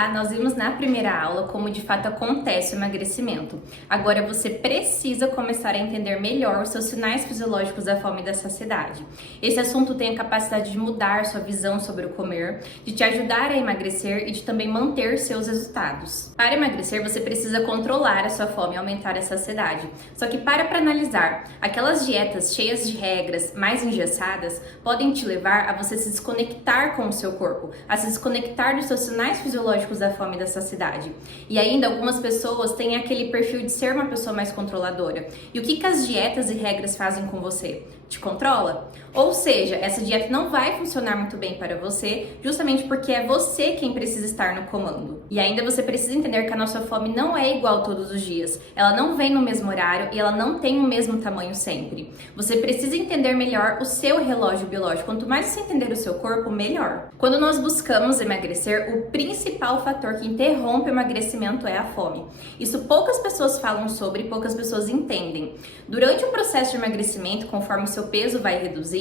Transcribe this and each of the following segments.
Olá, nós vimos na primeira aula como de fato acontece o emagrecimento. Agora você precisa começar a entender melhor os seus sinais fisiológicos da fome e da saciedade. Esse assunto tem a capacidade de mudar sua visão sobre o comer, de te ajudar a emagrecer e de também manter seus resultados. Para emagrecer, você precisa controlar a sua fome e aumentar a saciedade. Só que para analisar, aquelas dietas cheias de regras, mais engessadas, podem te levar a você se desconectar com o seu corpo, a se desconectar dos seus sinais fisiológicos da fome e da saciedade. E ainda algumas pessoas têm aquele perfil de ser uma pessoa mais controladora. E o que as dietas e regras fazem com você? Te controla? Ou seja, essa dieta não vai funcionar muito bem para você, justamente porque é você quem precisa estar no comando. E ainda você precisa entender que a nossa fome não é igual todos os dias. Ela não vem no mesmo horário e ela não tem o mesmo tamanho sempre. Você precisa entender melhor o seu relógio biológico. Quanto mais você entender o seu corpo, melhor. Quando nós buscamos emagrecer, o principal fator que interrompe o emagrecimento é a fome. Isso poucas pessoas falam sobre e poucas pessoas entendem. Durante o processo de emagrecimento, conforme o seu peso vai reduzindo,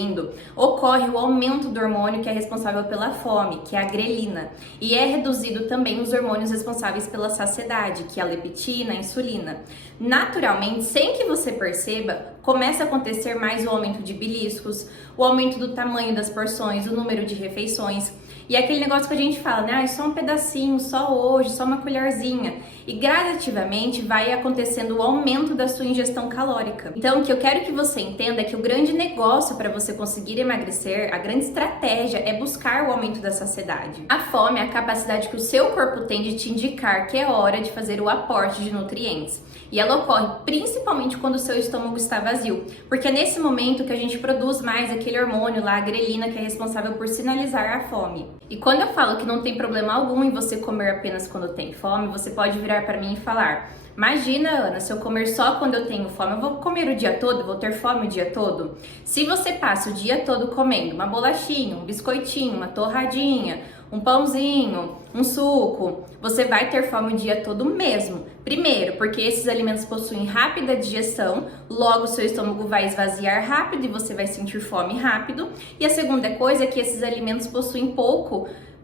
ocorre o aumento do hormônio que é responsável pela fome, que é a grelina, e é reduzido também os hormônios responsáveis pela saciedade, que é a leptina, a insulina. Naturalmente, sem que você perceba, começa a acontecer mais o aumento de beliscos, o aumento do tamanho das porções, o número de refeições. E é aquele negócio que a gente fala, né? Só um pedacinho, só hoje, só uma colherzinha. E gradativamente vai acontecendo o aumento da sua ingestão calórica. Então, o que eu quero que você entenda é que o grande negócio para você conseguir emagrecer, a grande estratégia é buscar o aumento da saciedade. A fome é a capacidade que o seu corpo tem de te indicar que é hora de fazer o aporte de nutrientes. E ela ocorre principalmente quando o seu estômago está vazio, porque é nesse momento que a gente produz mais aquele hormônio lá, a grelina, que é responsável por sinalizar a fome. E quando eu falo que não tem problema algum em você comer apenas quando tem fome, você pode virar para mim e falar: imagina, Ana, se eu comer só quando eu tenho fome, eu vou comer o dia todo, vou ter fome o dia todo? Se você passa o dia todo comendo uma bolachinha, um biscoitinho, uma torradinha, um pãozinho, um suco, você vai ter fome o dia todo mesmo. Primeiro, porque esses alimentos possuem rápida digestão, logo seu estômago vai esvaziar rápido e você vai sentir fome rápido. E a segunda coisa é que esses alimentos possuem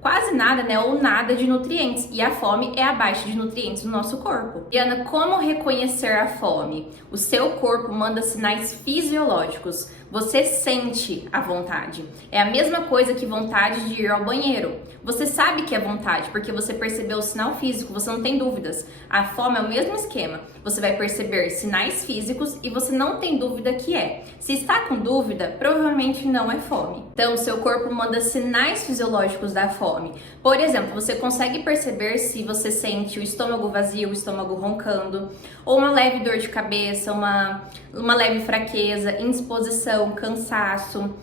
quase nada, né, ou nada de nutrientes, e a fome é a baixa de nutrientes no nosso corpo. Diana, como reconhecer a fome? O seu corpo manda sinais fisiológicos. Você sente a vontade. É a mesma coisa que vontade de ir ao banheiro. Você sabe que é vontade, porque você percebeu o sinal físico, você não tem dúvidas. A fome é o mesmo esquema. Você vai perceber sinais físicos e você não tem dúvida que é. Se está com dúvida, provavelmente não é fome. Então, o seu corpo manda sinais fisiológicos da fome. Por exemplo, você consegue perceber se você sente o estômago vazio, o estômago roncando, ou uma leve dor de cabeça, uma leve fraqueza, indisposição, cansaço,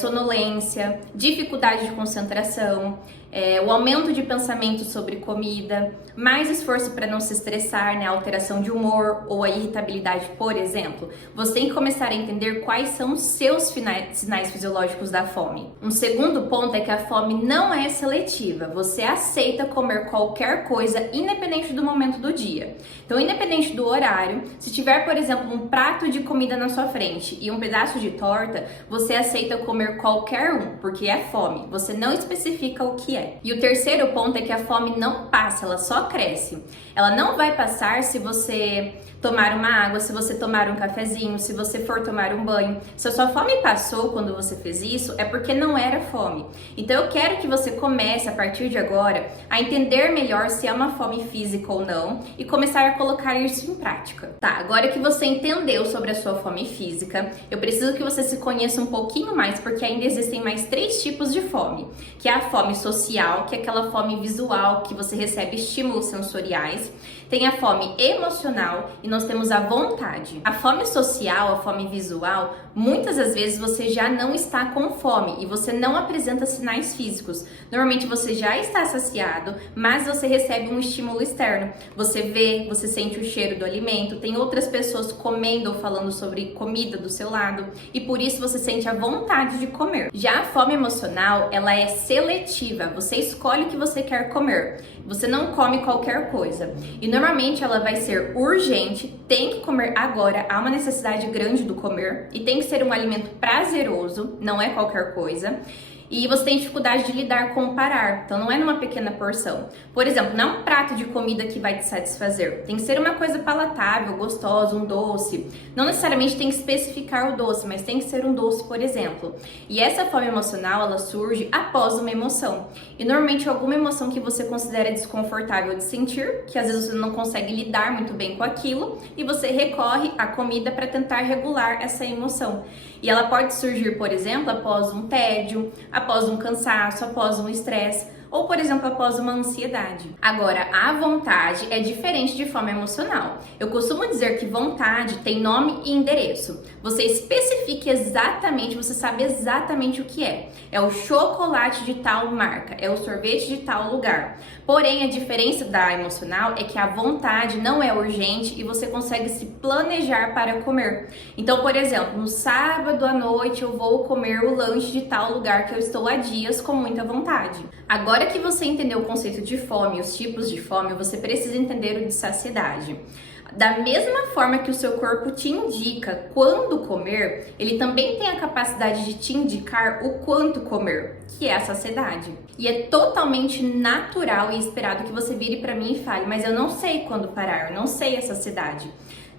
sonolência, dificuldade de concentração, o aumento de pensamento sobre comida, mais esforço para não se estressar, né, alteração de humor ou a irritabilidade, por exemplo. Você tem que começar a entender quais são os seus sinais fisiológicos da fome. Um segundo ponto é que a fome não é seletiva. Você aceita comer qualquer coisa, independente do momento do dia. Então, independente do horário, se tiver, por exemplo, um prato de comida na sua frente e um pedaço de torta, você aceita comer qualquer um, porque é fome. Você não especifica o que é. E o terceiro ponto é que a fome não passa, ela só cresce. Ela não vai passar se você tomar uma água, se você tomar um cafezinho, se você for tomar um banho. Se a sua fome passou quando você fez isso, é porque não era fome. Então eu quero que você comece, a partir de agora, a entender melhor se é uma fome física ou não e começar a colocar isso em prática. Tá, agora que você entendeu sobre a sua fome física, eu preciso que você se conheça um pouquinho mais, porque ainda existem mais 3 tipos de fome, que é a fome social, que é aquela fome visual, que você recebe estímulos sensoriais. Tem a fome emocional e nós temos a vontade. A fome social, a fome visual, muitas das vezes você já não está com fome e você não apresenta sinais físicos. Normalmente você já está saciado, mas você recebe um estímulo externo. Você vê, você sente o cheiro do alimento, tem outras pessoas comendo ou falando sobre comida do seu lado e por isso você sente a vontade de comer. Já a fome emocional, ela é seletiva. Você escolhe o que você quer comer. Você não come qualquer coisa. E normalmente ela vai ser urgente, tem que comer agora, há uma necessidade grande do comer e tem que ser um alimento prazeroso, não é qualquer coisa. e você tem dificuldade de lidar com o parar. Então não é numa pequena porção. Por exemplo, não é um prato de comida que vai te satisfazer. Tem que ser uma coisa palatável, gostosa, um doce. Não necessariamente tem que especificar o doce, mas tem que ser um doce, por exemplo. E essa fome emocional, ela surge após uma emoção. E normalmente alguma emoção que você considera desconfortável de sentir, que às vezes você não consegue lidar muito bem com aquilo, e você recorre à comida para tentar regular essa emoção. E ela pode surgir, por exemplo, após um tédio, após um cansaço, após um estresse, ou, por exemplo, após uma ansiedade. Agora, a vontade é diferente de fome emocional. Eu costumo dizer que vontade tem nome e endereço. Você especifica exatamente, você sabe exatamente o que é. É o chocolate de tal marca, é o sorvete de tal lugar. Porém, a diferença da emocional é que a vontade não é urgente e você consegue se planejar para comer. Então, por exemplo, no sábado à noite eu vou comer o lanche de tal lugar que eu estou há dias com muita vontade. Agora que você entendeu o conceito de fome, os tipos de fome, você precisa entender o de saciedade. Da mesma forma que o seu corpo te indica quando comer, ele também tem a capacidade de te indicar o quanto comer, que é a saciedade. E é totalmente natural e esperado que você vire para mim e fale, mas eu não sei quando parar, eu não sei a saciedade.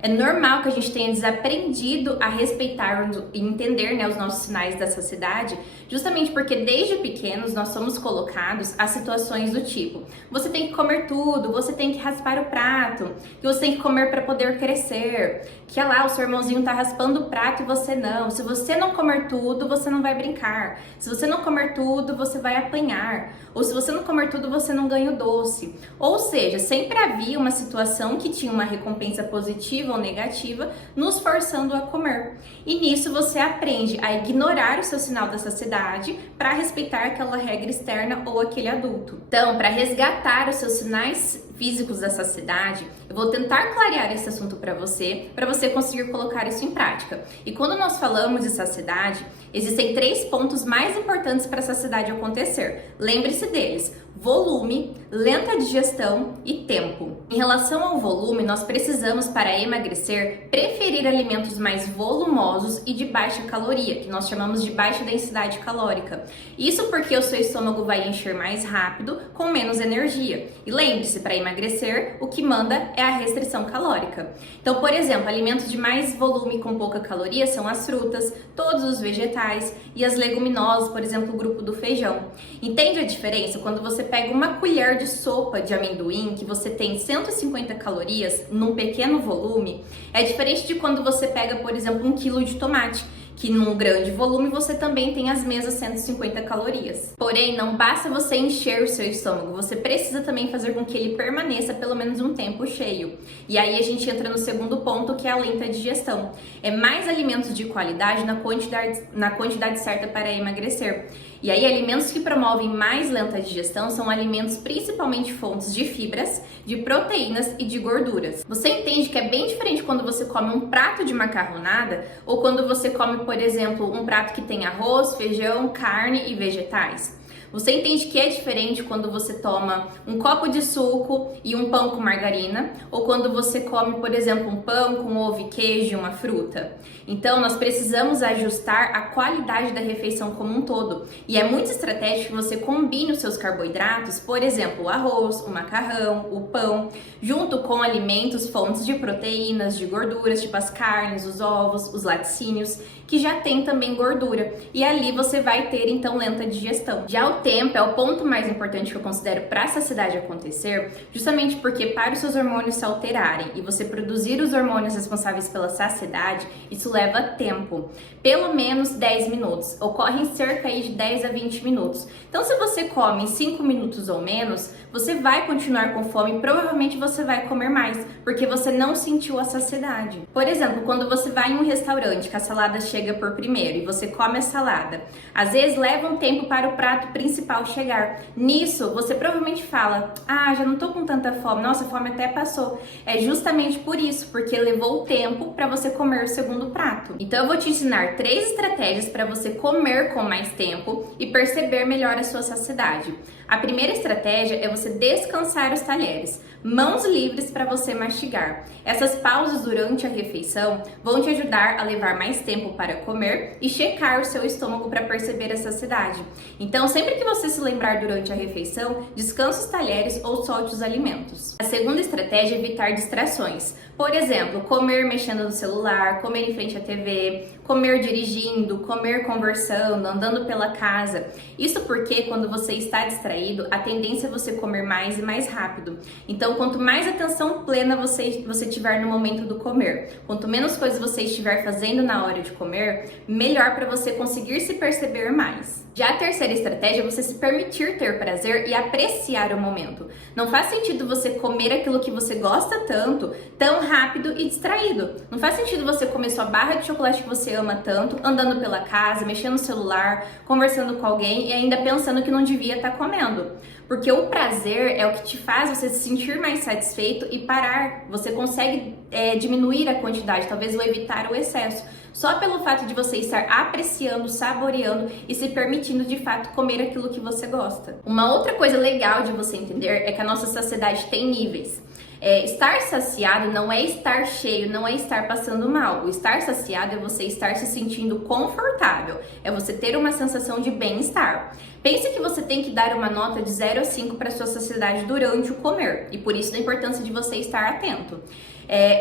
É normal que a gente tenha desaprendido a respeitar e entender, né, os nossos sinais da saciedade, justamente porque desde pequenos nós somos colocados a situações do tipo: você tem que comer tudo, você tem que raspar o prato, que você tem que comer para poder crescer, que lá o seu irmãozinho tá raspando o prato e você não. Se você não comer tudo, você não vai brincar. Se você não comer tudo, você vai apanhar. Ou se você não comer tudo, você não ganha o doce. Ou seja, sempre havia uma situação que tinha uma recompensa positiva ou negativa, nos forçando a comer. E nisso você aprende a ignorar o seu sinal da saciedade para respeitar aquela regra externa ou aquele adulto. Então, para resgatar os seus sinais físicos da saciedade, eu vou tentar clarear esse assunto para você conseguir colocar isso em prática. E quando nós falamos de saciedade, existem 3 pontos mais importantes para a saciedade acontecer. Lembre-se deles: volume, lenta digestão e tempo. Em relação ao volume, nós precisamos, para emagrecer, preferir alimentos mais volumosos e de baixa caloria, que nós chamamos de baixa densidade calórica. Isso porque o seu estômago vai encher mais rápido, com menos energia. E lembre-se, para emagrecer, o que manda é a restrição calórica. Então, por exemplo, alimentos de mais volume com pouca caloria são as frutas, todos os vegetais e as leguminosas, por exemplo, o grupo do feijão. Entende a diferença? Quando você pega uma colher de sopa de amendoim, que você tem 150 calorias num pequeno volume, é diferente de quando você pega, por exemplo, 1 quilo de tomate, que num grande volume você também tem as mesmas 150 calorias. Porém, não basta você encher o seu estômago, você precisa também fazer com que ele permaneça pelo menos um tempo cheio. E aí a gente entra no segundo ponto, que é a lenta digestão. É mais alimentos de qualidade na quantidade certa para emagrecer. E aí, alimentos que promovem mais lenta digestão são alimentos principalmente fontes de fibras, de proteínas e de gorduras. Você entende que é bem diferente quando você come um prato de macarronada ou quando você come, por exemplo, um prato que tem arroz, feijão, carne e vegetais? Você entende que é diferente quando você toma um copo de suco e um pão com margarina, ou quando você come, por exemplo, um pão com ovo e queijo e uma fruta? Então, nós precisamos ajustar a qualidade da refeição como um todo. E é muito estratégico que você combine os seus carboidratos, por exemplo, o arroz, o macarrão, o pão, junto com alimentos fontes de proteínas, de gorduras, tipo as carnes, os ovos, os laticínios, que já tem também gordura. E ali você vai ter, então, lenta digestão. Já o tempo é o ponto mais importante que eu considero para a saciedade acontecer, justamente porque para os seus hormônios se alterarem e você produzir os hormônios responsáveis pela saciedade, isso leva tempo. Pelo menos 10 minutos. Ocorre em cerca aí de 10 a 20 minutos. Então, se você come em 5 minutos ou menos, você vai continuar com fome e provavelmente você vai comer mais, porque você não sentiu a saciedade. Por exemplo, quando você vai em um restaurante que a salada chega por primeiro e você come a salada, às vezes leva um tempo para o prato principal chegar. Nisso, você provavelmente fala: ah, já não tô com tanta fome, nossa, a fome até passou. É justamente por isso, porque levou o tempo para você comer o segundo prato. Então eu vou te ensinar 3 estratégias para você comer com mais tempo e perceber melhor a sua saciedade. A primeira estratégia é você descansar os talheres, mãos livres para você mastigar. Essas pausas durante a refeição vão te ajudar a levar mais tempo para comer e checar o seu estômago para perceber a saciedade. Então, sempre que você se lembrar durante a refeição, descanse os talheres ou solte os alimentos. A segunda estratégia é evitar distrações. Por exemplo, comer mexendo no celular, comer em frente à TV, comer dirigindo, comer conversando, andando pela casa. Isso porque quando você está distraído, a tendência é você comer mais e mais rápido. Então, quanto mais atenção plena você tiver no momento do comer, quanto menos coisas você estiver fazendo na hora de comer, melhor para você conseguir se perceber mais. Já a terceira estratégia é você se permitir ter prazer e apreciar o momento. Não faz sentido você comer aquilo que você gosta tanto, tão rápido e distraído. Não faz sentido você comer sua barra de chocolate que você ama tanto, andando pela casa, mexendo no celular, conversando com alguém e ainda pensando que não devia estar comendo. Porque o prazer é o que te faz você se sentir mais satisfeito e parar. Você consegue diminuir a quantidade, talvez ou evitar o excesso. Só pelo fato de você estar apreciando, saboreando e se permitindo de fato comer aquilo que você gosta. Uma outra coisa legal de você entender é que a nossa saciedade tem níveis. Estar saciado não é estar cheio, não é estar passando mal. O estar saciado é você estar se sentindo confortável, é você ter uma sensação de bem-estar. Pense que você tem que dar uma nota de 0 a 5 para sua saciedade durante o comer, e por isso a importância de você estar atento.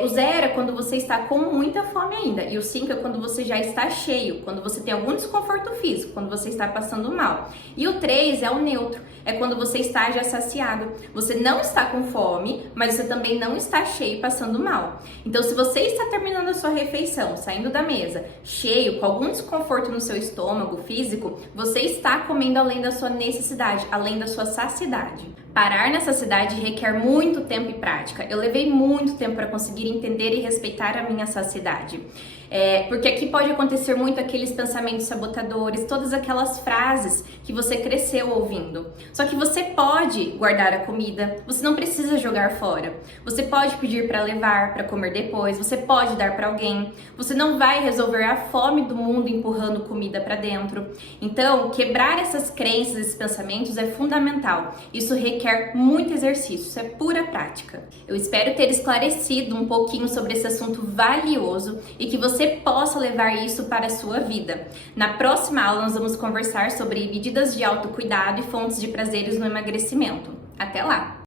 O 0 é quando você está com muita fome ainda, e o 5 é quando você já está cheio, quando você tem algum desconforto físico, quando você está passando mal. E o 3 é o neutro, é quando você está já saciado. Você não está com fome, mas você também não está cheio e passando mal. Então, se você está terminando a sua refeição, saindo da mesa, cheio, com algum desconforto no seu estômago físico, você está comendo além da sua necessidade, além da sua saciedade. Parar na saciedade requer muito tempo e prática. Eu levei muito tempo para conseguir entender e respeitar a minha saciedade. Porque aqui pode acontecer muito aqueles pensamentos sabotadores, todas aquelas frases que você cresceu ouvindo. Só que você pode guardar a comida, você não precisa jogar fora. Você pode pedir para levar, para comer depois, você pode dar para alguém. Você não vai resolver a fome do mundo empurrando comida para dentro. Então, quebrar essas crenças, esses pensamentos é fundamental. Isso requer muito exercício, isso é pura prática. Eu espero ter esclarecido um pouquinho sobre esse assunto valioso e que você possa levar isso para a sua vida. Na próxima aula nós vamos conversar sobre medidas de autocuidado e fontes de prazeres no emagrecimento. Até lá!